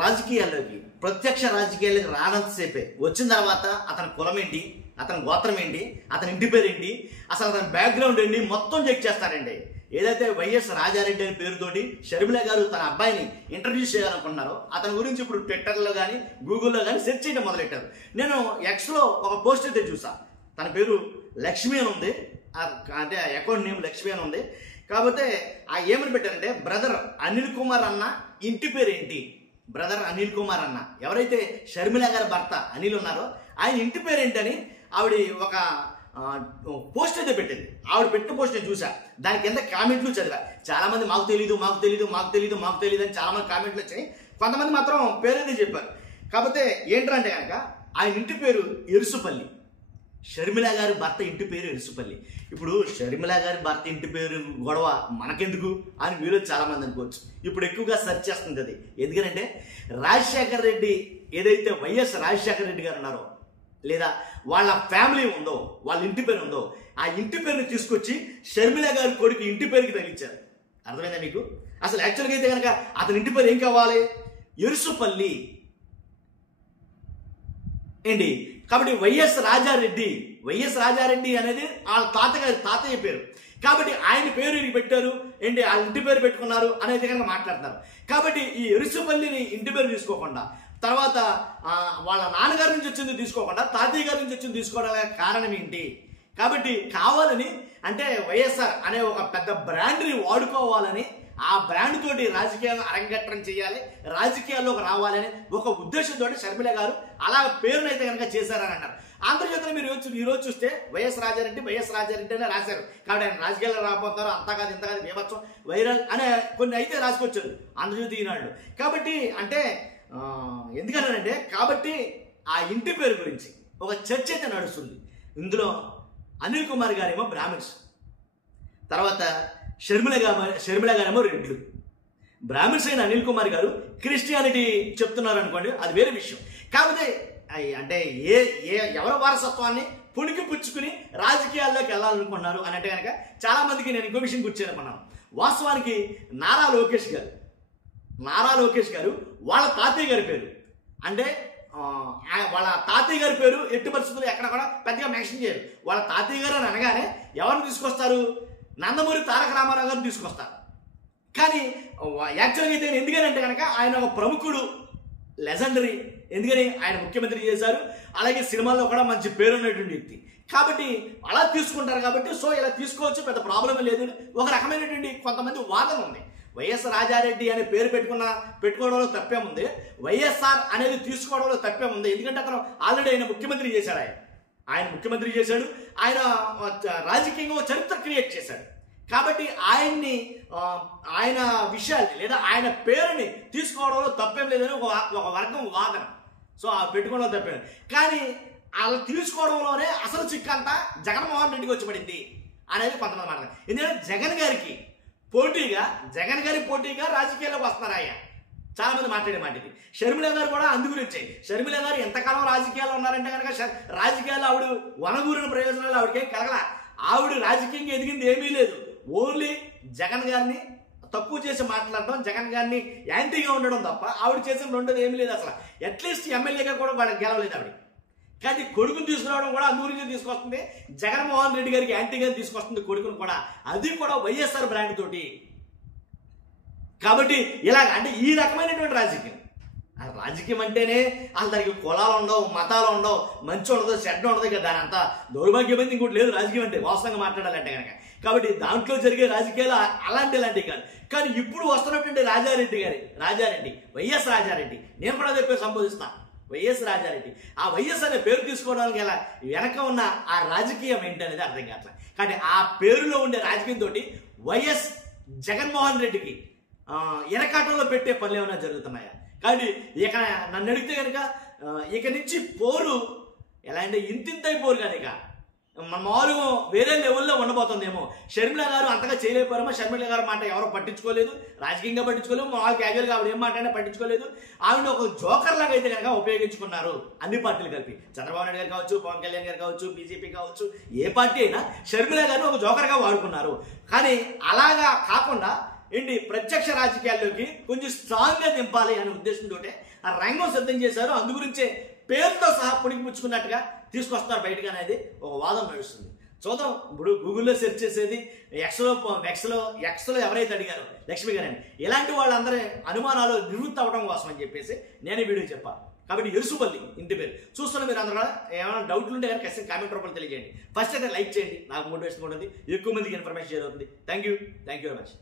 రాజకీయాల్లోకి ప్రత్యక్ష రాజకీయాల్లోకి రానంతసేపే వచ్చిన తర్వాత అతని కులం ఏంటి, అతని గోత్రం ఏంటి, అతని ఇంటి పేరు ఏంటి, అసలు అతని బ్యాక్గ్రౌండ్ ఏంటి మొత్తం చెక్ చేస్తారండి. ఏదైతే వైఎస్ రాజారెడ్డి అనే పేరుతోటి షర్మిల గారు తన అబ్బాయిని ఇంట్రడ్యూస్ చేయాలనుకున్నారో అతని గురించి ఇప్పుడు ట్విట్టర్లో కానీ గూగుల్లో కానీ సెర్చ్ చేయడం మొదలెట్టారు. నేను ఎక్స్లో ఒక పోస్ట్ అయితే చూసా. తన పేరు లక్ష్మి అని ఉంది, అంటే అకౌంట్ నేమ్ లక్ష్మి అని ఉంది. కాకపోతే ఏమని పెట్టారంటే బ్రదర్ అనిల్ కుమార్ అన్న ఇంటి పేరు ఏంటి, బ్రదర్ అనిల్ కుమార్ అన్న ఎవరైతే షర్మిల గారి భర్త అనిల్ ఉన్నారో ఆయన ఇంటి పేరు ఏంటని ఆవిడ ఒక పోస్ట్ అయితే పెట్టింది. ఆవిడ పెట్టిన పోస్ట్ నేను చూసా. దాని కింద కామెంట్లు చదివా. చాలా మంది మాకు తెలీదు మాకు తెలీదు మాకు తెలీదు మాకు తెలీదు అని చాలా మంది కామెంట్లు వచ్చాయి. కొంతమంది మాత్రం పేరైతే చెప్పారు. కాకపోతే ఏంటంటే కనుక ఆయన ఇంటి పేరు ఎరుసుపల్లి. షర్మిల గారి భర్త ఇంటి పేరు ఎరుసుపల్లి. ఇప్పుడు షర్మిల గారి భర్త ఇంటి పేరు గొడవ మనకెందుకు అని మీరు చాలా మంది అనుకోవచ్చు. ఇప్పుడు ఎక్కువగా సెర్చ్ చేస్తుంది అది. ఎందుకంటే రాజశేఖర రెడ్డి ఏదైతే వైఎస్ రాజశేఖర రెడ్డి గారు ఉన్నారో లేదా వాళ్ళ ఫ్యామిలీ ఉందో వాళ్ళ ఇంటి పేరు ఉందో ఆ ఇంటి పేరుని తీసుకొచ్చి షర్మిల గారి కొడుకు ఇంటి పేరుకి తగిలించారు. అర్థమైందా మీకు? అసలు యాక్చువల్గా అయితే కనుక అతని ఇంటి పేరు ఏం కావాలి? ఎరుసుపల్లి ఏంటి. కాబట్టి వైఎస్ రాజారెడ్డి అనేది వాళ్ళ తాతయ్య పేరు. కాబట్టి ఆయన పేరు పెట్టారు ఏంటి, వాళ్ళ ఇంటి పేరు పెట్టుకున్నారు అనేది కనుక మాట్లాడతారు. కాబట్టి ఈ ఎరుసుపల్లిని ఇంటి పేరు తీసుకోకుండా తర్వాత వాళ్ళ నాన్నగారి నుంచి వచ్చింది తీసుకోకుండా తాతయ్య గారి నుంచి వచ్చింది తీసుకోవడానికి కారణం ఏంటి? కాబట్టి కావాలని అంటే వైఎస్ఆర్ అనే ఒక పెద్ద బ్రాండ్ని వాడుకోవాలని ఆ బ్రాండ్ తోటి రాజకీయాలను అరంగేట్రం చేయాలి, రాజకీయాల్లోకి రావాలని ఒక ఉద్దేశంతో షర్మిల గారు అలా పేరునైతే కనుక చేశారని అన్నారు. ఆంధ్రజ్యోతిలో మీరు ఈరోజు చూస్తే వైఎస్ రాజారెడ్డి అనే రాశారు. కాబట్టి ఆయన రాజకీయాల్లో రాబోతున్నారు, అంతా కాదు ఇంత కాదు బీభత్సం వైరల్ అనే కొన్ని అయితే రాసుకొచ్చారు ఆంధ్రజ్యోతి ఈనాడు. కాబట్టి అంటే ఎందుకన్నానంటే కాబట్టి ఆ ఇంటి పేరు గురించి ఒక చర్చ అయితే నడుస్తుంది. ఇందులో అనిల్ కుమార్ గారేమో బ్రాహ్మిన్స్, తర్వాత షర్మిల గారేమో రెడ్లు. బ్రాహ్మిన్స్ అయిన అనిల్ కుమార్ గారు క్రిస్టియానిటీ చెప్తున్నారు అనుకోండి, అది వేరే విషయం. కాకపోతే అంటే ఎవరి వారసత్వాన్ని పుణికి పుచ్చుకుని రాజకీయాల్లోకి వెళ్ళాలనుకున్నారు అని అంటే కనుక చాలా మందికి నేను ఇంకో విషయం గుర్చేయనుకున్నాను. వాస్తవానికి నారా లోకేష్ గారు వాళ్ళ తాతయ్య గారి పేరు అంటే వాళ్ళ తాతయ్య గారి పేరు ఎట్టి పరిస్థితుల్లో ఎక్కడ కూడా పెద్దగా మెన్షన్ చేయరు. వాళ్ళ తాతయ్య గారు అని అనగానే ఎవరిని తీసుకొస్తారు? నందమూరి తారక రామారావు గారిని తీసుకొస్తారు. కానీ యాక్చువల్గా అయితే ఎందుకనంటే కనుక ఆయన ఒక ప్రముఖుడు, లెజెండరీ. ఎందుకని ఆయన ముఖ్యమంత్రి చేశారు, అలాగే సినిమాల్లో కూడా మంచి పేరున్నటువంటి వ్యక్తి. కాబట్టి అలా తీసుకుంటారు. కాబట్టి సో ఇలా తీసుకోవచ్చు, పెద్ద ప్రాబ్లం లేదు. ఒక రకమైనటువంటి కొంతమంది వాదన ఉంది. వైఎస్ రాజారెడ్డి అనే పేరు పెట్టుకోవడంలో తప్పేముంది, వైఎస్ఆర్ అనేది తీసుకోవడంలో తప్పేముంది. ఎందుకంటే అతను ఆల్రెడీ ఆయన ముఖ్యమంత్రి చేశాడు. ఆయన ముఖ్యమంత్రి చేశాడు, ఆయన రాజకీయంగా చరిత్ర క్రియేట్ చేశాడు. కాబట్టి ఆయన విషయాన్ని లేదా ఆయన పేరుని తీసుకోవడంలో తప్పేం లేదని ఒక వర్గం వాదన. సో ఆ పెట్టుకోవడంలో తప్పేం. కానీ అలా తీసుకోవడంలోనే అసలు చిక్కంతా జగన్మోహన్ రెడ్డికి వచ్చి పడింది అనేది కొంతమంది మాట. ఎందుకంటే జగన్ గారి పోటీగా రాజకీయాల్లోకి వస్తున్నారు ఆయన. చాలా మంది మాట్లాడే మాట ఇది. షర్మిల గారు కూడా అందు గురించి. షర్మిల గారు ఎంతకాలం రాజకీయాల్లో ఉన్నారంటే కనుక రాజకీయాల్లో ఆవిడ వనగూరిన ప్రయోజనాలు ఆవిడకేం కలగల. ఆవిడ రాజకీయంగా ఎదిగింది ఏమీ లేదు. ఓన్లీ జగన్ గారిని తక్కువ చేసి మాట్లాడడం, జగన్ గారిని యాంటీగా ఉండడం తప్ప ఆవిడ చేసిన రెండోది ఏమీ లేదు. అసలు అట్లీస్ట్ ఎమ్మెల్యేగా కూడా వాళ్ళకి గెలవలేదు ఆవిడ. కానీ కొడుకుని తీసుకురావడం కూడా అందు గురించి తీసుకొస్తుంది. జగన్మోహన్ రెడ్డి గారికి యాంటీగా తీసుకొస్తుంది కొడుకును కూడా, అది కూడా వైఎస్ఆర్ బ్రాండ్ తోటి. కాబట్టి ఇలాగ అంటే ఈ రకమైనటువంటి రాజకీయం అంటేనే అసలు దానికి కులాలు ఉండవు, మతాలు ఉండవు, మంచి ఉండదు, చెడ్డ ఉండదు. ఇక దాని అంతా దౌర్భాగ్యమైంది ఇంకోటి లేదు రాజకీయం అంటే వాస్తవంగా మాట్లాడాలంటే కనుక. కాబట్టి దాంట్లో జరిగే రాజకీయాలు అలాంటివి కాదు. కానీ ఇప్పుడు వస్తున్నటువంటి వైఎస్ రాజారెడ్డి, నేను కూడా అదే పేరు సంబోధిస్తాను, వైఎస్ రాజారెడ్డి. ఆ వైఎస్ అనే పేరు తీసుకోవడానికి ఎలా వెనక ఉన్న ఆ రాజకీయం ఏంటనేది అర్థం కావట్లేదు. కానీ ఆ పేరులో ఉండే రాజకీయంతో వైఎస్ జగన్మోహన్ రెడ్డికి ఎనకాటంలో పెట్టే పనులు ఏమైనా జరుగుతున్నాయా? కాబట్టి ఇక నన్ను అడిగితే కనుక ఇక నుంచి పోరు ఎలా అంటే ఇంతింతై పోరు కానీ ఇక మామూలుగా వేరే లెవెల్లో ఉండబోతుందేమో. షర్మిల గారు అంతగా చేయలేకపోయామో. షర్మిల గారి మాట ఎవరో పట్టించుకోలేదు, రాజకీయంగా పట్టించుకోలేదు, మామూలు క్యాజువల్గా ఆవిడ ఏం మాట్లాడినా పట్టించుకోలేదు. ఆవిడ ఒక జోకర్ లాగా అయితే కనుక ఉపయోగించుకున్నారు అన్ని పార్టీలు కలిపి. చంద్రబాబు నాయుడు గారు కావచ్చు, పవన్ కళ్యాణ్ గారు కావచ్చు, బీజేపీ కావచ్చు, ఏ పార్టీ అయినా షర్మిల గారిని ఒక జోకర్గా వాడుకున్నారు. కానీ అలాగా కాకుండా ఏంటి ప్రత్యక్ష రాజకీయాల్లోకి కొంచెం స్ట్రాంగ్గా దింపాలి అనే ఉద్దేశంతో ఆ రంగం సిద్ధం చేశారు. అందు గురించే పేరుతో సహా పుణికిపుచ్చుకున్నట్టుగా తీసుకొస్తున్నారు బయటకు అనేది ఒక వాదం నడుస్తుంది. చూద్దాం. ఇప్పుడు గూగుల్లో సెర్చ్ చేసేది ఎక్స్లో ఎవరైతే అడిగారో లక్ష్మి గారని, ఇలాంటి వాళ్ళందరి అనుమానాలు నివృత్తి అవ్వడం కోసం అని చెప్పేసి నేను ఈ వీడియో చెప్పాను. కాబట్టి ఎరుసుపల్లి ఇంటి పేరు చూస్తున్న మీరు అందరూ ఏమైనా డౌట్లు ఉంటే కనుక ఖచ్చితంగా కామెంట్ రూపంలో తెలియజేయండి. ఫస్ట్ అయితే లైక్ చేయండి, నాకు మోటివేషన్ ఉంటుంది, ఎక్కువ మందికి ఇన్ఫర్మేషన్ షేర్ అవుతుంది. Thank you very much.